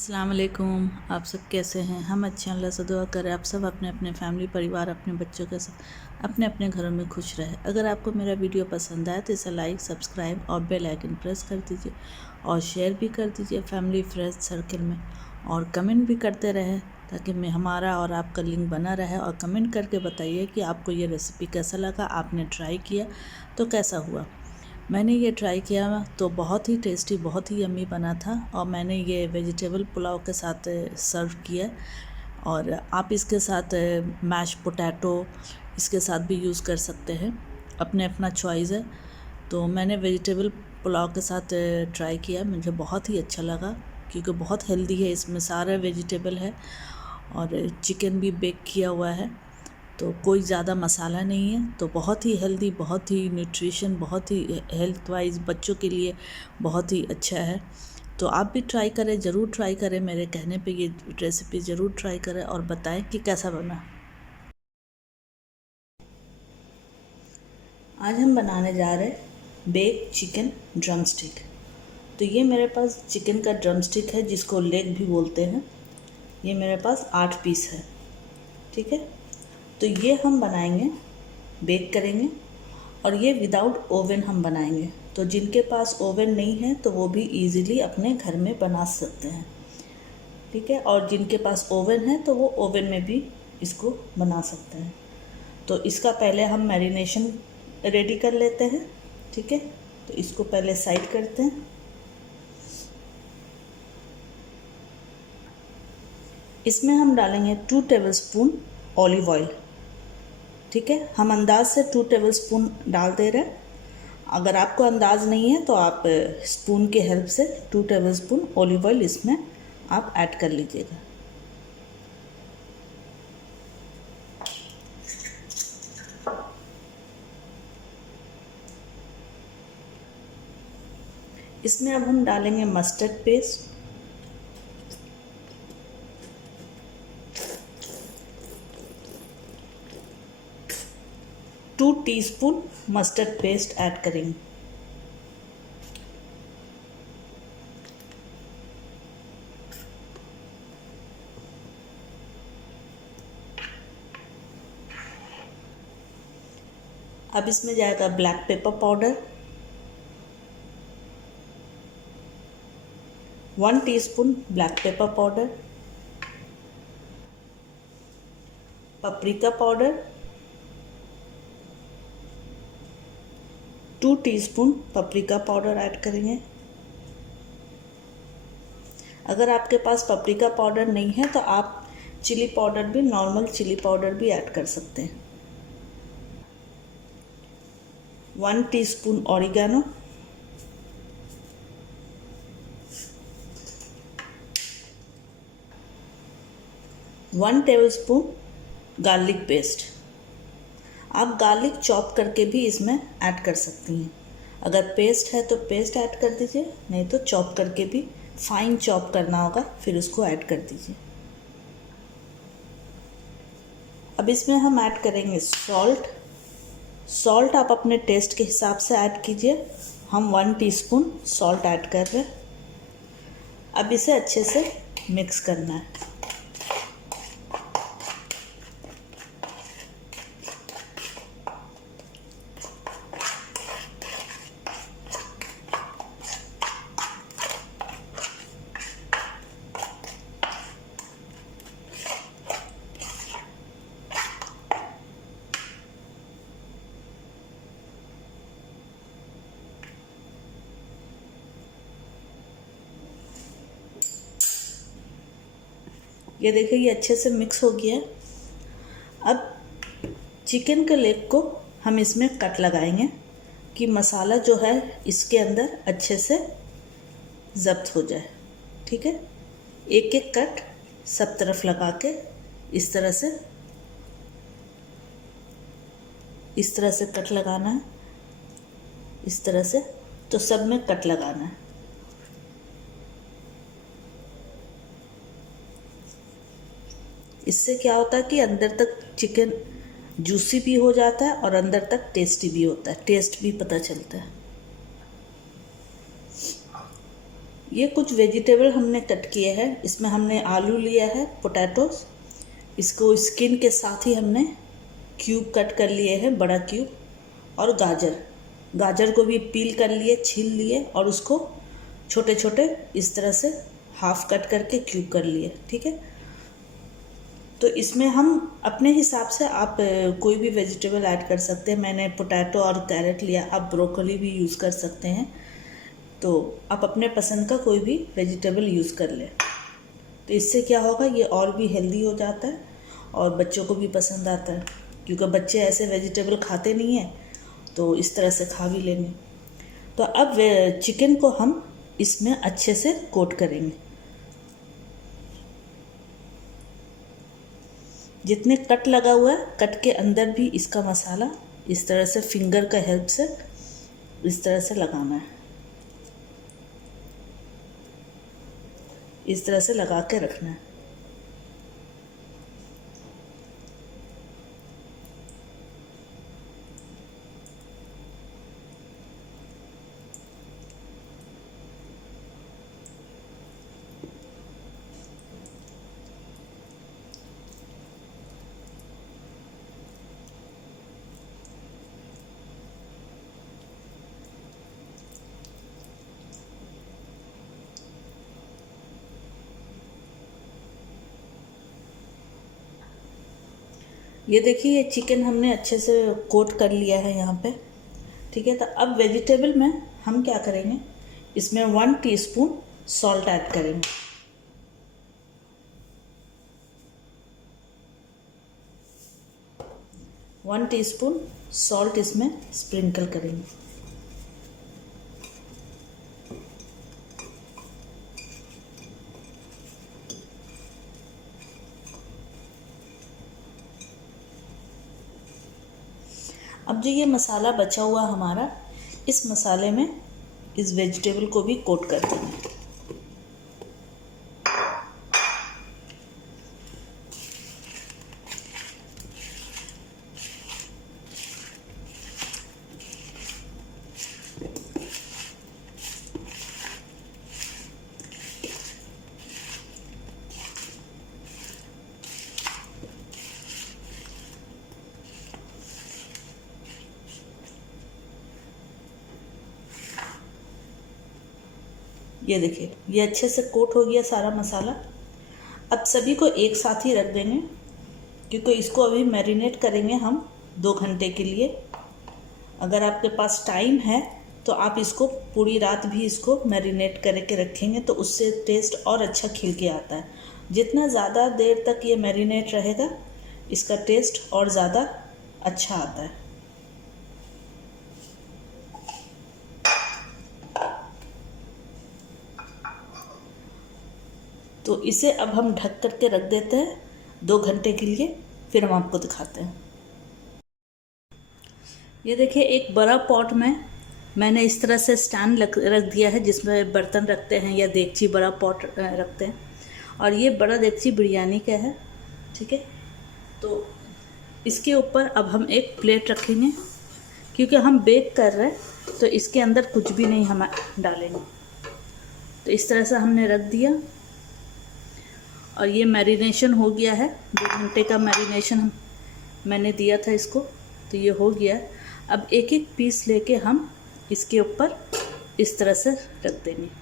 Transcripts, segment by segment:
अस्सलाम वालेकुम। आप सब कैसे हैं? हम अच्छे हैं, अल्लाह से दुआ करें आप सब अपने अपने फैमिली परिवार अपने बच्चों के साथ अपने अपने घरों में खुश रहे। अगर आपको मेरा वीडियो पसंद आए तो इसे लाइक सब्सक्राइब और बेल आइकन प्रेस कर दीजिए और शेयर भी कर दीजिए फैमिली फ्रेंड्स सर्कल में, और कमेंट भी करते रहें ताकि मैं हमारा और आपका लिंक बना रहे। और कमेंट करके बताइए कि आपको ये रेसिपी कैसा लगा, आपने ट्राई किया तो कैसा हुआ। मैंने ये ट्राई किया तो बहुत ही टेस्टी, बहुत ही यम्मी बना था, और मैंने ये वेजिटेबल पुलाव के साथ सर्व किया। और आप इसके साथ मैश पोटैटो इसके साथ भी यूज़ कर सकते हैं, अपने अपना चॉइस है। तो मैंने वेजिटेबल पुलाव के साथ ट्राई किया, मुझे बहुत ही अच्छा लगा क्योंकि बहुत हेल्दी है, इसमें सारे वेजिटेबल है और चिकन भी बेक किया हुआ है, तो कोई ज़्यादा मसाला नहीं है, तो बहुत ही हेल्दी, बहुत ही न्यूट्रिशन, बहुत ही हेल्थ वाइज बच्चों के लिए बहुत ही अच्छा है। तो आप भी ट्राई करें, ज़रूर ट्राई करें, मेरे कहने पे ये रेसिपी ज़रूर ट्राई करें और बताएं कि कैसा बना। आज हम बनाने जा रहे हैं बेक चिकन ड्रम स्टिक। तो ये मेरे पास चिकन का ड्रम स्टिक है जिसको लेग भी बोलते हैं। ये मेरे पास 8 पीस है, ठीक है। तो ये हम बनाएंगे, बेक करेंगे, और ये विदाउट ओवन हम बनाएंगे। तो जिनके पास ओवन नहीं है तो वो भी इजीली अपने घर में बना सकते हैं, ठीक है। और जिनके पास ओवन है तो वो ओवन में भी इसको बना सकते हैं। तो इसका पहले हम मैरिनेशन रेडी कर लेते हैं, ठीक है। तो इसको पहले साइड करते हैं। इसमें हम डालेंगे 2 टेबलस्पून ऑलिव ऑयल, ठीक है। हम अंदाज से 2 टेबलस्पून डाल दे रहे हैं। अगर आपको अंदाज़ नहीं है तो आप स्पून के हेल्प से 2 टेबलस्पून ऑलिव ऑयल इसमें आप ऐड कर लीजिएगा। इसमें अब हम डालेंगे mustard paste, 2 teaspoon mustard paste add करेंगे। अब इसमें जाएगा black pepper powder, 1 teaspoon black pepper powder, paprika powder 2 teaspoon paprika powder add करेंगे। अगर आपके पास पपरिका पाउडर नहीं है तो आप चिली पाउडर भी, नॉर्मल चिली पाउडर भी ऐड कर सकते हैं। 1 teaspoon oregano, 1 tablespoon garlic paste. आप गार्लिक चॉप करके भी इसमें ऐड कर सकती हैं। अगर पेस्ट है तो पेस्ट ऐड कर दीजिए, नहीं तो चॉप करके भी, फाइन चॉप करना होगा फिर उसको ऐड कर दीजिए। अब इसमें हम ऐड करेंगे सॉल्ट आप अपने टेस्ट के हिसाब से ऐड कीजिए। हम 1 टीस्पून सॉल्ट ऐड कर रहे हैं। अब इसे अच्छे से मिक्स करना है। ये देखिए, ये अच्छे से मिक्स हो गया है। अब चिकन के लेग को हम इसमें कट लगाएंगे कि मसाला जो है इसके अंदर अच्छे से ज़ब्त हो जाए, ठीक है। एक एक कट सब तरफ लगा के इस तरह से कट लगाना है, इस तरह से। तो सब में कट लगाना है। इससे क्या होता है कि अंदर तक चिकन जूसी भी हो जाता है और अंदर तक टेस्टी भी होता है, टेस्ट भी पता चलता है। ये कुछ वेजिटेबल हमने कट किए हैं। इसमें हमने आलू लिया है, पोटैटोस, इसको स्किन के साथ ही हमने क्यूब कट कर लिए हैं, बड़ा क्यूब। और गाजर को भी पील कर लिए, छील लिए और उसको छोटे छोटे इस तरह से हाफ कट करके क्यूब कर लिए। ठीक है, तो इसमें हम अपने हिसाब से आप कोई भी वेजिटेबल ऐड कर सकते हैं। मैंने पोटैटो और कैरेट लिया, आप ब्रोकली भी यूज़ कर सकते हैं। तो आप अपने पसंद का कोई भी वेजिटेबल यूज़ कर लें। तो इससे क्या होगा, ये और भी हेल्दी हो जाता है और बच्चों को भी पसंद आता है, क्योंकि बच्चे ऐसे वेजिटेबल खाते नहीं हैं, तो इस तरह से खा भी लेंगे। तो अब चिकन को हम इसमें अच्छे से कोट करेंगे। जितने कट लगा हुआ है, कट के अंदर भी इसका मसाला इस तरह से फिंगर का हेल्प से इस तरह से लगाना है। इस तरह से लगा के रखना है। ये देखिए, ये चिकन हमने अच्छे से कोट कर लिया है यहाँ पे। ठीक है, तो अब वेजिटेबल में हम क्या करेंगे, इसमें 1 टीस्पून सॉल्ट ऐड करेंगे। वन टीस्पून सॉल्ट इसमें स्प्रिंकल करेंगे। अब जो ये मसाला बचा हुआ हमारा, इस मसाले में इस वेजिटेबल को भी कोट कर देंगे। ये देखिए, ये अच्छे से कोट हो गया सारा मसाला। अब सभी को एक साथ ही रख देंगे, क्योंकि इसको अभी मैरिनेट करेंगे हम 2 घंटे के लिए। अगर आपके पास टाइम है तो आप इसको पूरी रात भी इसको मैरिनेट करके रखेंगे तो उससे टेस्ट और अच्छा खिल के आता है। जितना ज़्यादा देर तक ये मैरिनेट रहेगा, इसका टेस्ट और ज़्यादा अच्छा आता है। तो इसे अब हम ढक करके रख देते हैं 2 घंटे के लिए, फिर हम आपको दिखाते हैं। ये देखिए, एक बड़ा पॉट में मैंने इस तरह से स्टैंड रख दिया है, जिसमें बर्तन रखते हैं या देगची, बड़ा पॉट रखते हैं। और ये बड़ा देगची बिरयानी का है। ठीक है, तो इसके ऊपर अब हम एक प्लेट रखेंगे, क्योंकि हम बेक कर रहे हैं तो इसके अंदर कुछ भी नहीं हम डालेंगे। तो इस तरह से हमने रख दिया और ये मैरिनेशन हो गया है। 2 घंटे का मैरिनेशन मैंने दिया था इसको, तो ये हो गया। अब एक एक पीस लेके हम इसके ऊपर इस तरह से रख देंगे।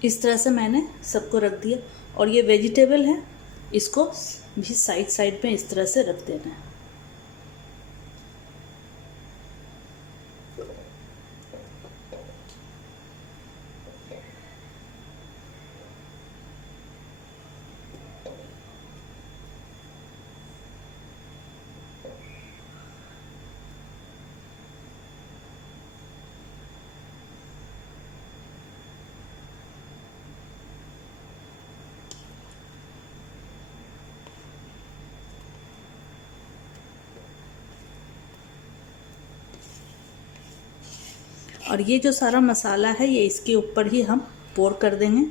इस तरह से मैंने सबको रख दिया। और ये वेजिटेबल है, इसको भी साइड साइड में इस तरह से रख देना है। और ये जो सारा मसाला है ये इसके ऊपर ही हम पोर कर देंगे।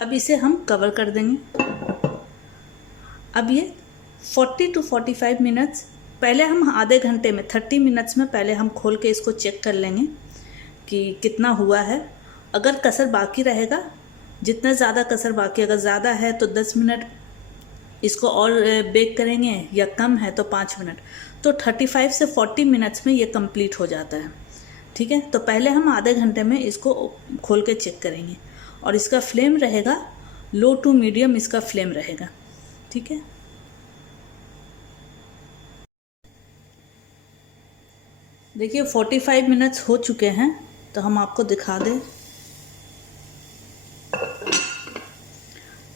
अब इसे हम कवर कर देंगे। अब ये 40 to 45 मिनट्स, पहले हम आधे घंटे में 30 मिनट्स में पहले हम खोल के इसको चेक कर लेंगे कि कितना हुआ है। अगर कसर बाकी रहेगा, जितना ज़्यादा कसर बाकी, अगर ज़्यादा है तो 10 मिनट इसको और बेक करेंगे, या कम है तो 5 मिनट। तो 35 से 40 मिनट्स में ये कंप्लीट हो जाता है। ठीक है, तो पहले हम आधे घंटे में इसको खोल के चेक करेंगे। और इसका फ्लेम रहेगा लो टू मीडियम, इसका फ्लेम रहेगा। ठीक है, देखिए 45 मिनट्स हो चुके हैं, तो हम आपको दिखा दें।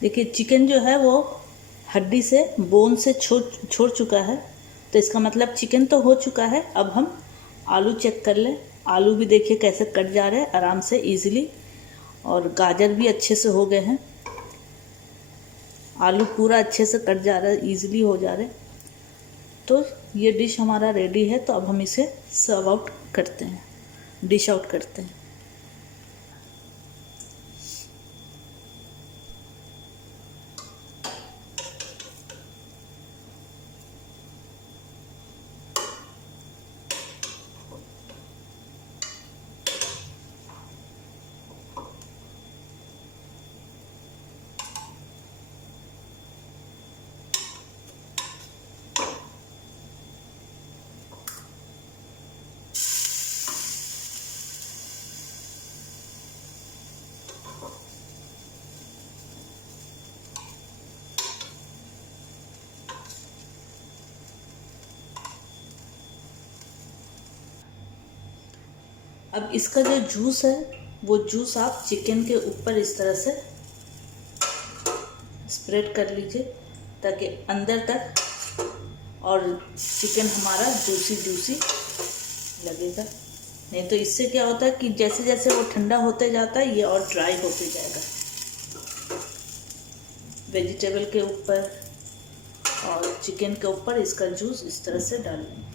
देखिए चिकन जो है वो हड्डी से, बोन से छोड़ चुका है, तो इसका मतलब चिकन तो हो चुका है। अब हम आलू चेक कर लें। आलू भी देखिए कैसे कट जा रहे हैं आराम से, इजीली। और गाजर भी अच्छे से हो गए हैं। आलू पूरा अच्छे से कट जा रहा है, इजीली हो जा रहे। तो ये डिश हमारा रेडी है। तो अब हम इसे सर्व आउट करते हैं, डिश आउट करते हैं। अब इसका जो जूस है, वो जूस आप चिकन के ऊपर इस तरह से स्प्रेड कर लीजिए, ताकि अंदर तक और चिकन हमारा जूसी जूसी लगेगा। नहीं तो इससे क्या होता है कि जैसे जैसे वो ठंडा होते जाता है, ये और ड्राई होते जाएगा। वेजिटेबल के ऊपर और चिकन के ऊपर इसका जूस इस तरह से डाल लेंगे।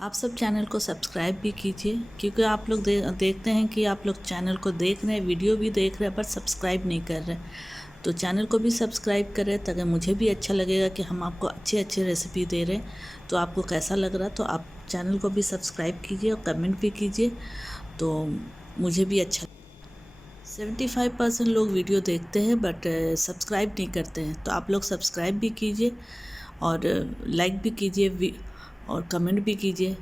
आप सब चैनल को सब्सक्राइब भी कीजिए, क्योंकि आप लोग देखते हैं कि आप लोग चैनल को देख रहे हैं, वीडियो भी देख रहे हैं, पर सब्सक्राइब नहीं कर रहे। तो चैनल को भी सब्सक्राइब करें, ताकि मुझे भी अच्छा लगेगा कि हम आपको अच्छे अच्छे रेसिपी दे रहे हैं। तो आपको कैसा लग रहा, तो आप चैनल को भी सब्सक्राइब कीजिए और कमेंट भी कीजिए, तो मुझे भी अच्छा। 75% लोग वीडियो देखते हैं बट सब्सक्राइब नहीं करते हैं। तो आप लोग सब्सक्राइब भी कीजिए और लाइक भी कीजिए और कमेंट भी कीजिए।